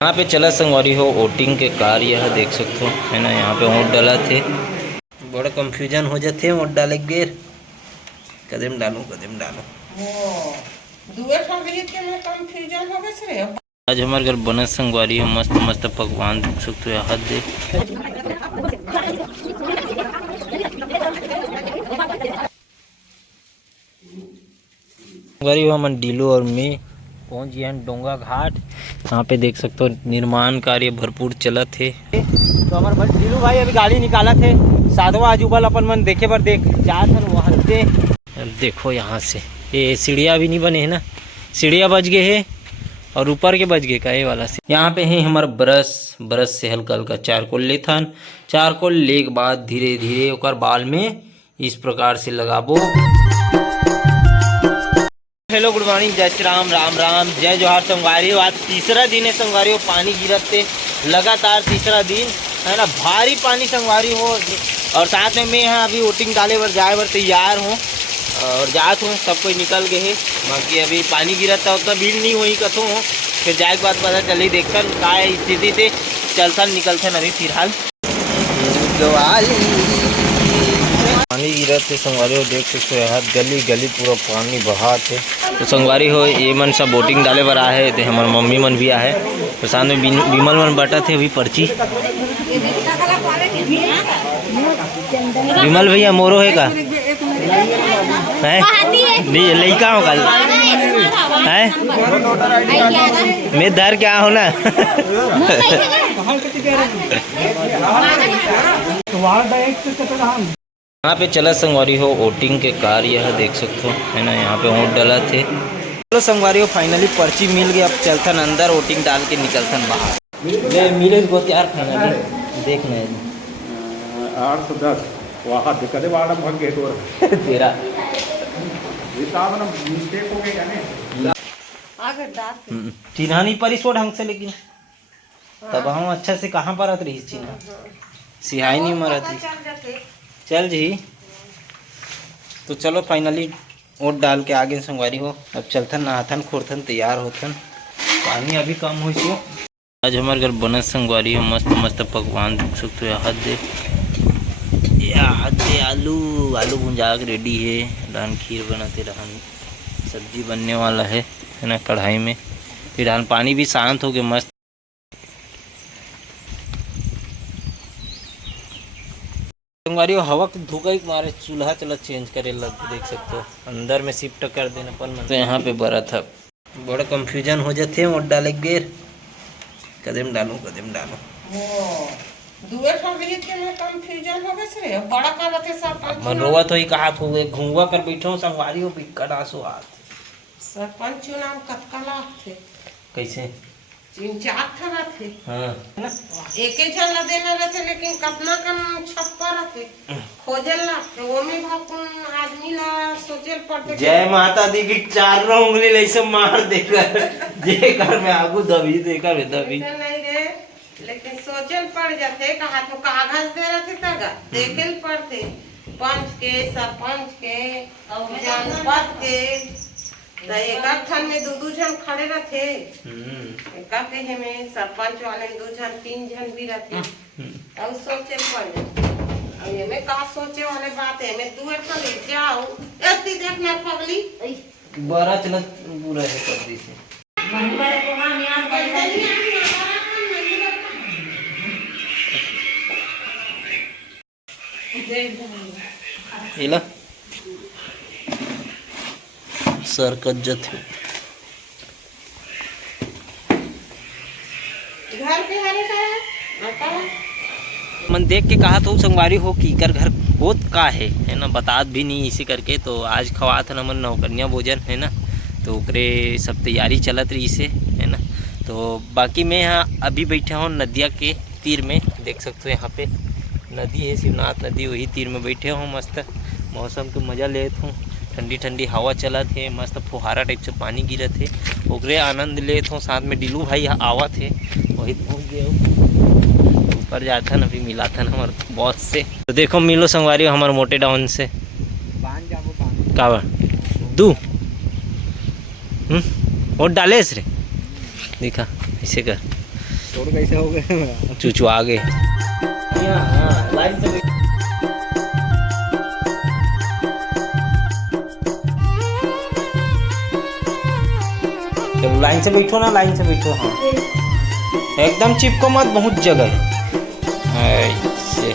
यहाँ पे चला संगवारी हो वोटिंग के कार्य है, देख सकते हो है ना। यहाँ पे वोट डाला थे, बड़ा कंफ्यूजन हो जाते वोट डाले गेर कदम डालूं आज हमारे घर बनत संगवारी है, मस्त मस्त पकवान देख सकते हो। हाथ देख संगवारी हो मन डीलो और मैं पहुंच गए हैं डोंगा घाट। यहाँ पे देख सकते हो निर्माण कार्य भरपूर चला थे। तो हमारे भाई ढीलू भाई अभी गाड़ी निकाला थे, साधवा अजूबल अपन मन देखे पर देख जा था वहाँ से। देखो यहाँ से ये सीढ़िया भी नहीं बने है ना, सीढ़िया बच गए है और ऊपर के बच गए का ये वाला से। यहाँ पे है हमारा ब्रश से हल्का हल्का चारकोल लेथन। चारकोल ले के बाद धीरे धीरे ओकर बाल में इस प्रकार से लगाबो। हेलो गुड मॉर्निंग, जय श्री राम, राम राम, जय जोहार संगवारी। आज तीसरा दिन है संगवारी हो, पानी गिरते लगातार तीसरा दिन है ना। भारी पानी संगवारी हो और साथ में मैं यहाँ अभी वोटिंग डाले बर जाए बर तैयार हूँ और जात हूँ। सब कोई निकल गए है, बाकी अभी पानी गिरता उतना भीड़ नहीं हुई कथों हो। फिर जाए के बाद पता चली देखकर का स्थिति थे चलथन निकलथन। अभी फिलहाल पानी गिरा थे संगवारी हो, देख सकते हो यहाँ गली गली पूरा पानी बहा थे। तो संगवारी हो ये मन सब बोटिंग डाले बर आए थे, हमारे मम्मी मन भी आए तो साथ में विमल मन बैठा थे अभी पर्ची। विमल भैया मोरो है का है नहीं लड़का हो कल है मैं धर क्या हो ना। यहाँ पे चला संगवारी हो वोटिंग के कार्य है, देख सकते हो है ना। यहाँ पे वोट डाला थे। चलो संगवारी हो फाइनली पर्ची मिल गई, अब चलथन अंदर वोटिंग डाल के निकलथन बाहर। मिले को यार फाइनली देखना है 810 वहाँ दिक्कतें वाड़ा भाग गए तो तेरा मिस्टेक हो गई चिन्हा नहीं परी सो ढंग से, लेकिन तब हम अच्छा से कहाँ पर रही चिन्हा सिहाई नहीं मरत रही। चल जी तो चलो फाइनली वोट डाल के आगे संगवारी हो। अब चलथन नहाथन खोरथन तैयार होथन, पानी अभी कम हो सो। आज हमारे घर बनत संगवारी हो, मस्त मस्त पकवान देख सकते हो। हाथ दे आलू भुंजा के रेडी है। रहन खीर बनाते रहन, सब्जी बनने वाला है ना कढ़ाई में। फिर रहन पानी भी शांत हो गया मस्त। संगवारी हो हवा के धोखा ही मारे चूल्हा चला चेंज करे लग, देख सकते हो अंदर में शिफ्ट कर देना पर तो यहाँ पे बड़ा था, बड़ा कंफ्यूजन हो जाते वोट डाले गेर कदम डालूं मन रोवा तो ही कहा हो गए घुंगवा कर बैठो संगवारी हो बिकट आंसू आत। सरपंच चुनाव कतकला थे कैसे 3-4 था थे हाँ एक ही जन देना रहते, लेकिन कितना कम छप्पा रहते खोजल ना तो वो में भाकुन आदमी ला सोचल पड़ते। जय माता दी की 4 उंगली ऐसे मार देकर जे कर में आगू दबी देकर दबी नहीं रे, लेकिन सोचल पड़ जाते कहा तो कागज दे रहते तगा देखल पड़ते पंच के सरपंच के जनपद के तो एक ठन में 2 जन खड़े रहते। एक कहे में सरपंच वाले 2 जन 3 जन भी रहते और सोचे पड़ जाते। ये में का सोचे वाले बात है में 2 ठन ले जाओ एती देखना पगली बड़ा चला पूरा है कर दी से इला सर कज्जत है घर पे हरे का मन देख के कहा तो संगवारी हो कि कर घर होत का है ना बतात भी नहीं इसी करके। तो आज खवा था नमन नौकन्या भोजन है ना, तो ओकरे सब तैयारी चलत रही से है ना। तो बाकी मैं यहाँ अभी बैठा हूँ नदिया के तीर में, देख सकते हो यहाँ पे नदी है शिवनाथ नदी, वही तीर में बैठे हूँ। मस्त मौसम के मज़ा लेत हूँ, ठंडी ठंडी हवा चलत है, मस्त फुहारा टाइप से पानी गिरत है, ओकरे आनंद लेत हूँ। साथ में डीलू भाई आवत है, वही पहुँच गए ऊपर जाता ना, अभी मिला था हमारे बॉस से। तो देखो मिलो संगवारी हमारे मोटे डाउन से कावर दू वोट डाले रे दिखा ऐसे कर छोड़ कैसे हो गए चूचू आगे लाइन से चलो लाइन से बैठो ना, लाइन से बैठो। हाँ एकदम चिपको मत, बहुत जगह है ऐसे।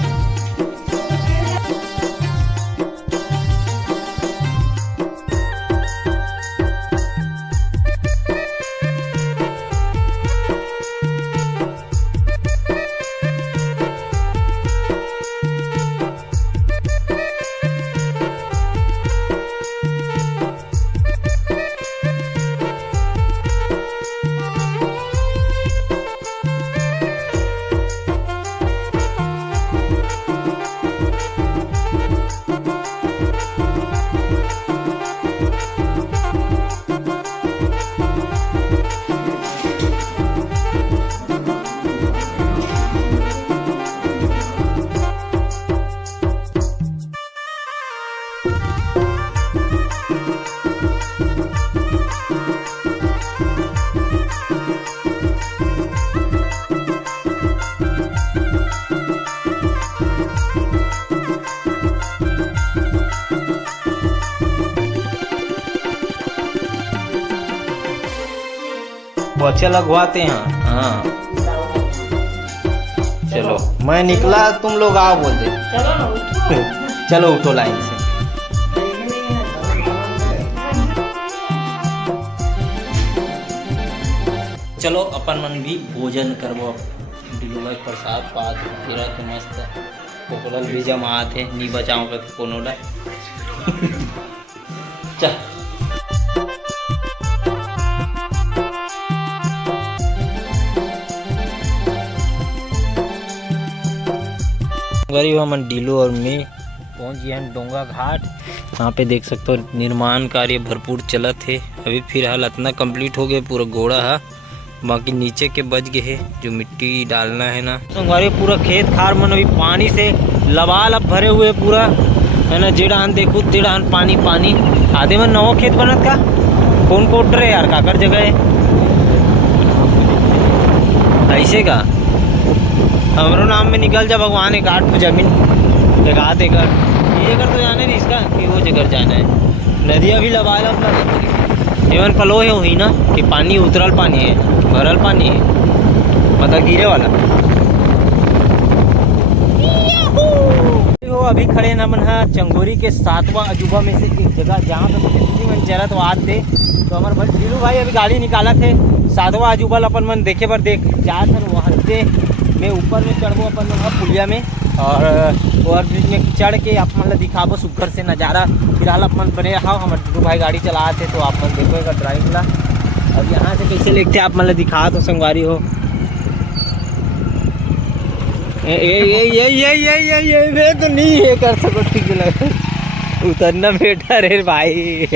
पोछे लगवाते हैं। हाँ चलो मैं निकला, तुम लोग आओ बोलते। चलो ना उठो। चलो उठो लाइन से। चलो अपन मन भी भोजन करबो। भाई प्रसाद पात फिर तो मस्त पोकड़ल भी जमा थे, नी बचाओ कर कोनो ला। चल गरीब हम डीलू और मैं पहुंच गए हैं डोंगा घाट। यहाँ पे देख सकते हो निर्माण कार्य भरपूर चलत है। अभी फिलहाल इतना कंप्लीट हो गया, पूरा घोड़ा है, बाकी नीचे के बच गए है जो मिट्टी डालना है ना। संगवारी पूरा खेत खार मन अभी पानी से लबालब भरे हुए पूरा है ना। जेड़ान देखो तेड़ान पानी पानी। आधे में नवो खेत बनत का कौन कोट रहे यार, काकर जगह है ऐसे का। हमरो नाम में निकल जा भगवान, एक 8 जमीन एक आध एकड़, ये एकड़ तो जाने नहीं इसका कि वो जगह जाना है। नदियाँ भी लबाल अपना एवं पलो है हुई ना कि पानी उतरल पानी है, भरल पानी है, मतलब गिरे वाला। वो अभी खड़े ना मन चंगोरी के 7वां अजूबा में से एक जगह जहाँ पे मन चरत वाद थे। तो हमारे भाई ढीलू भाई अभी गाड़ी निकाला थे 7वां अजूबा अपन मन देखे पर देख जा वहाँ से मैं ऊपर में चढ़बो अपन लोग पुलिया में, और ओवर ब्रिज में चढ़ के आप मतलब दिखाबो सुघर से नज़ारा। फिलहाल अपन बने रहा हमारे ढीलू भाई गाड़ी चला थे, तो आप मन देखो ड्राइविंग ला। अब यहाँ से कैसे लिखते आप मतलब दिखा तो संगवारी हो। ये तो नहीं है कर सको, ठीक लगे उतरना बेटा रे भाई।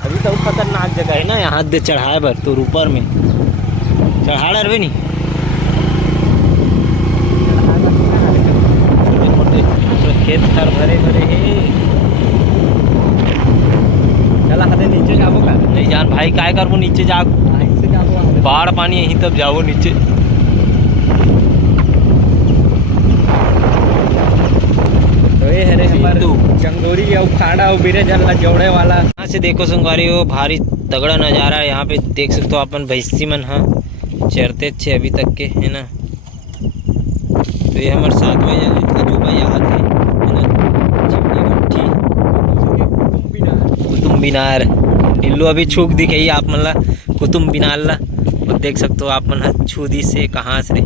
अभी तो खतरनाक जगह है ना यहाँ दे चढ़ाए बर, तो ऊपर में चढ़ा डरवे नहीं। खेत खर भरे भरे है। चला हदे नीचे जाबो का नहीं जान भाई, काय करबो नीचे जा, बाढ़ पानी यहीं तब जाओ नीचे। तो ये है हमारे चंगोरी और खाड़ा और बिरे जल ला जोड़े वाला। यहाँ से देखो संगवारी हो भारी तगड़ा नज़ारा है। यहाँ पे देख सकते हो अपन भैंसी मन हाँ चरते अच्छे अभी तक के है ना। तो ये हमारे 7वां अजूबा याद है ना, चिमनी गुट्ठी कुतुब मीनार। ढिल्लू अभी छूक दी गई आप मन ला कुतुब मीनार ला, और देख सकते हो आप मन छू दी से कहाँ से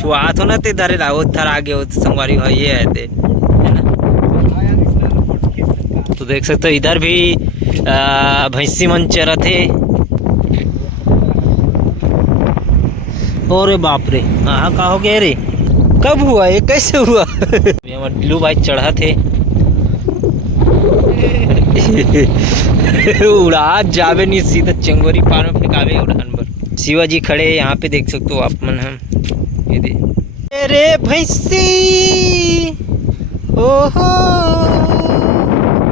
छुआ हो ना ते धरे ला उधर आगे हो संगवारी हो ये है ते है ना। तो देख सकते हो इधर भी भैंसी मन चरत है। अरे बाप रे, हाँ कहा हो गया रे, कब हुआ ये, कैसे हुआ? ढिल्लू भाई चढ़ा थे उड़ा जावे नहीं, सीधा चंगोरी पार में फेंकावे उड़ान पर। शिवाजी खड़े यहाँ पे देख सकते हो आप मन हम ये दे अरे भैंसी ओहो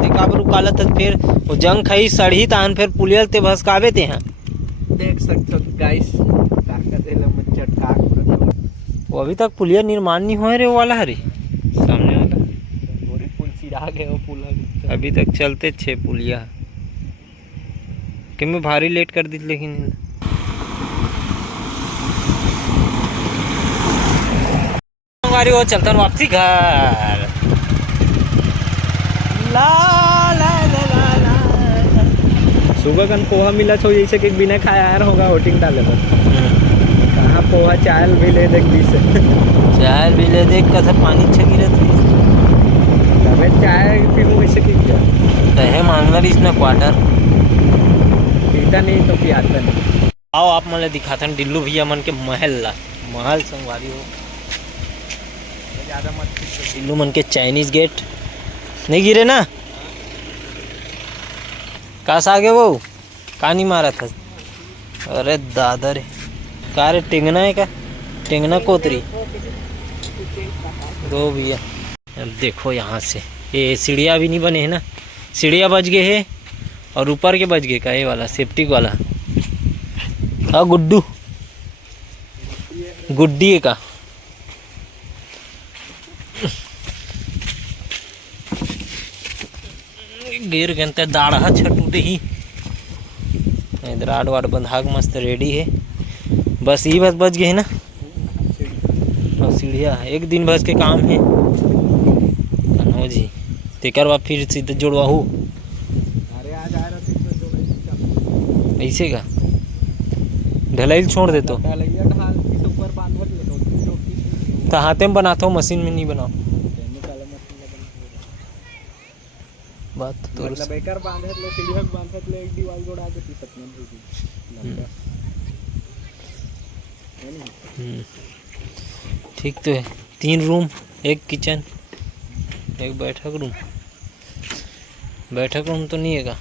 देखा रुकाला तक फिर वो जंग खाई सड़ी तान फिर पुलियल ते भसकावे ते हैं। देख सकते हो गाइस वो अभी तक पुलिया निर्माण नहीं हुआ रे वो वाला हरे सामने वाला पुल चिरा गए वो पुल अभी तक चलते छे पुलिया कि मैं भारी लेट कर दी लेकिन हमारी वो चलता वापसी घर ला ला ला ला ला सुबह कन पोहा मिला छो जैसे कि बिना खाया आया होगा वोटिंग डाले पर कहाँ पोहा चाय भी ले देख दी से चाय भी ले देख का था पानी छगी रहती तबे चाय पीऊँ वैसे कि क्या कहे मांगना रही इसने क्वार्टर पीता नहीं तो पियाता नहीं। आओ आप मतलब दिखाते हैं डिल्लू भैया मन के महल संगवारी हो ज़्यादा मत डिल्लू मन के चाइनीज गेट नहीं गिरे ना कास आगे वो का नहीं मारा था अरे दादा रे का रे टेंगना है का टेंगना कोतरी दो भैया अब देखो यहाँ से ये सीढ़ियाँ भी नहीं बने हैं ना सीढ़ियाँ बच गए हैं और ऊपर के बच गए का ये वाला सेफ्टी वाला हाँ गुड्डू गुड्डी का गिर गए दाढ़ा छटूटे ही इधर आड़ वाड़ बंधाग मस्त रेडी है बस ये बस बच गए है ना और सीढ़िया एक दिन बस के काम है कन्हो जी तेकर बाद फिर सीधे जोड़वाहू अरे आज आ रहा ऐसे का ढलाई छोड़ दे तो ढलैया ढाल के ऊपर बांधवत ले तो हाथे में बनाता हूँ मशीन में नहीं बनाओ बात तो मतलब एकर बांधत ले सीढ़िया बांधत ले एक दीवार जोड़ा के ती सपने में ठीक तो है 3 रूम 1 किचन 1 बैठक रूम तो नहीं है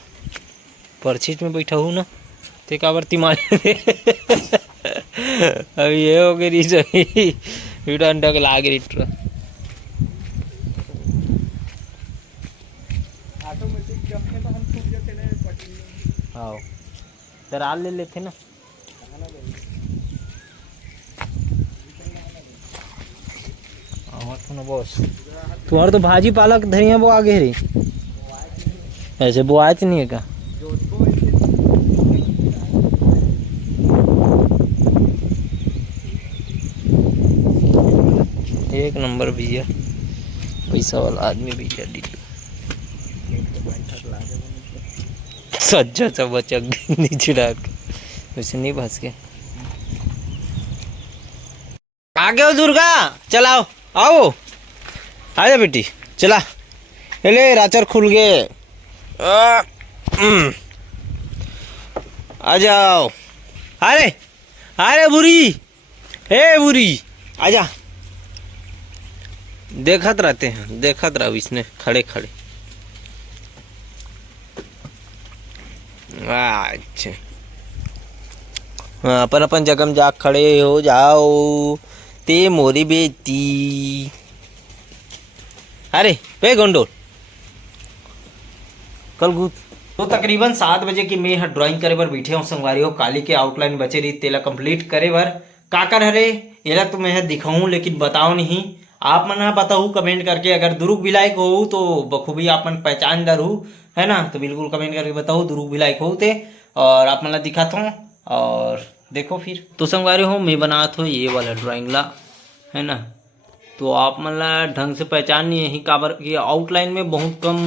परछीच में बैठा हूँ ना ते काबर तिमार अभी ये हो गई सही अंडा के लागे रिट्रा ऑटोमेटिक जब में तो हम खुद जाते ना पटी हाँ दराल ले लेते ना तो ना बॉस तुम्हारा तो भाजी पालक धनिया वो आगे रे ऐसे वो आयत नहीं है का एक नंबर भैया पैसा वाला आदमी भैया डिल्लू सज्जा सा बचा नीचे डाल के वैसे नहीं फंस के आगे हो दुर्गा चलाओ आओ आजा बेटी चला ले राचर खुल गए आ जाओ अरे अरे बुरी हे बुरी आजा देखत रहते हैं देखत रहो इसने खड़े खड़े अच्छा हाँ अपन अपन जगह में जा खड़े हो जाओ ते मोरी बेटी अरे वे गोंडोल कल गुत तो तकरीबन 7 बजे की मैं ड्राइंग करे बर बैठे हूँ संगवारी हो काली के आउटलाइन बचे रही तेला कंप्लीट करे बर का कर हरे एला तो मैं दिखाऊं लेकिन बताओ नहीं आप मन बताऊ कमेंट करके अगर दुरुग भी लाइक हो तो बखूबी आप मन पहचान दर हो है ना तो बिल्कुल कमेंट करके बताओ दुरुग भी लाइक हो ते और आप मन दिखाता हूँ और देखो फिर तो संगवारी हो मैं बनात हो ये वाला ड्राइंग ला है ना तो आप मन ला ढंग से पहचान नहीं है काबर कि आउटलाइन में बहुत कम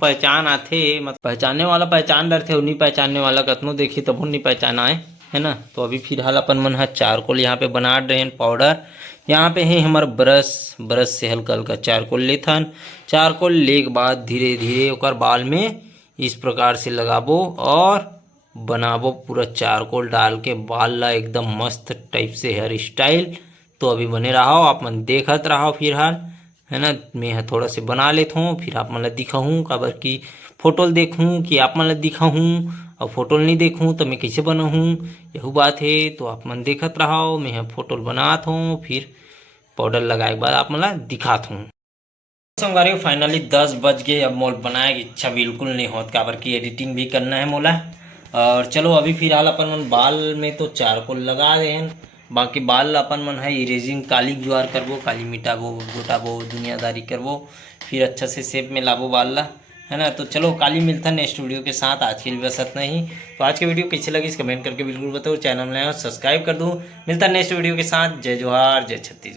पहचान आते मतलब पहचानने वाला पहचान डरते हो नहीं पहचानने वाला कतनो देखी तब नहीं पहचान आए है ना तो अभी फिलहाल अपन मन है चारकोल यहाँ पे बना रहे हैं पाउडर यहाँ पे है हमारा ब्रश से हल्का हल्का चारकोल लेथन चारकोल ले के बाद धीरे धीरे ओकर बाल में इस प्रकार से लगाबो और बनाबो पूरा चारकोल डाल के बाल ला एकदम मस्त टाइप से हेयर स्टाइल तो अभी बने रहो आप मन देखत रहो फिलहाल है ना मैं थोड़ा से बना लेता हूँ फिर आप मन दिखाऊँ काबर की फोटो देखूँ कि आप मन दिखाऊँ और फोटो नहीं देखूँ तो मैं कैसे बनाऊँ यही बात है तो आप मन देखत रहो मैं फोटो बनाता हूँ फिर पाउडर लगाए के बाद आप मन दिखाता हूँ संगवारी फाइनली 10 बज गए अब मोल बनाए की इच्छा बिल्कुल नहीं होत काबर की एडिटिंग भी करना है मोला और चलो अभी फिलहाल अपन मन बाल में तो चारकोल लगा दे हैं, बाकी बाल अपन मन है इरेजिंग काली ज्वार करबो, काली मिटाबो, गोटाबो, दुनियादारी करबो, फिर अच्छा से शेप में लाबो बाल ला, है ना। तो चलो काली मिलता नेक्स्ट वीडियो के साथ। आज के लिए बस इतना ही। तो आज के वीडियो कैसे लगी कमेंट करके बिल्कुल बताओ, चैनल में सब्सक्राइब कर दो। मिलता नेक्स्ट वीडियो के साथ। जय जोहार, जय छत्तीसगढ़।